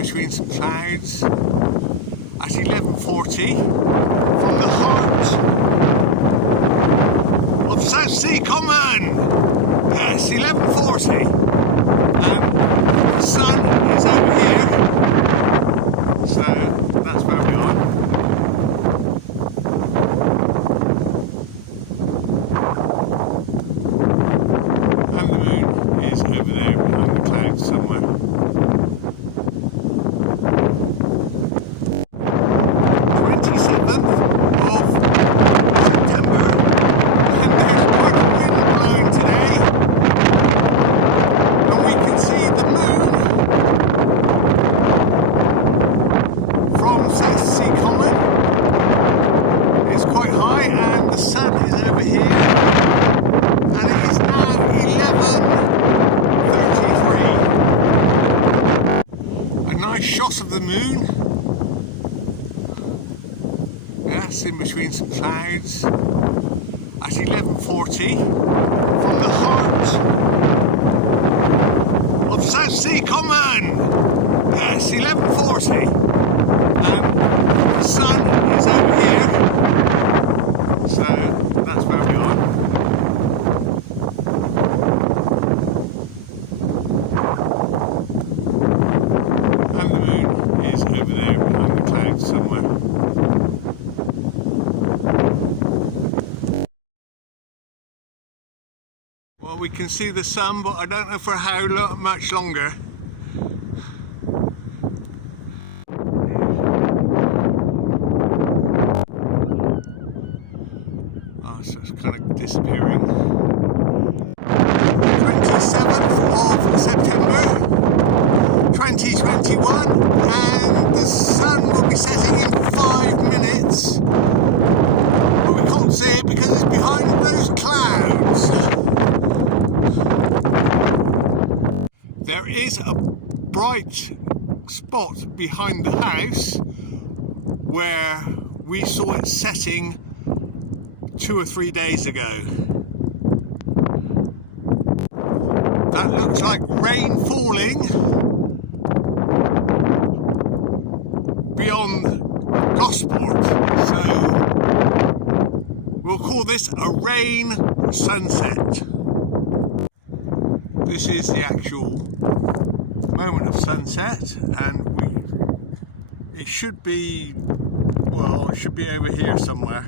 between some clouds at 11:40 from the heart of South Sea Common. Yes, 11:40, and the sun is over here, so that's where we are. And the moon is over there behind the clouds somewhere. Shot of the moon, yes, in between some clouds at 11:40 from the heart of South Sea Common. Yes, 11:40, and the sun is over here, so that's where we are. Somewhere. Well, we can see the sun, but I don't know for how much longer. Oh, so it's kind of disappearing. 27th of September 2021, and the sun will be setting in 5 minutes, but we can't see it because it's behind those clouds. There is a bright spot behind the house where we saw it setting 2 or 3 days ago. That looks like rain falling beyond Gosport, so we'll call this a rain sunset. This is the actual moment of sunset, and it should be, well, it should be over here somewhere.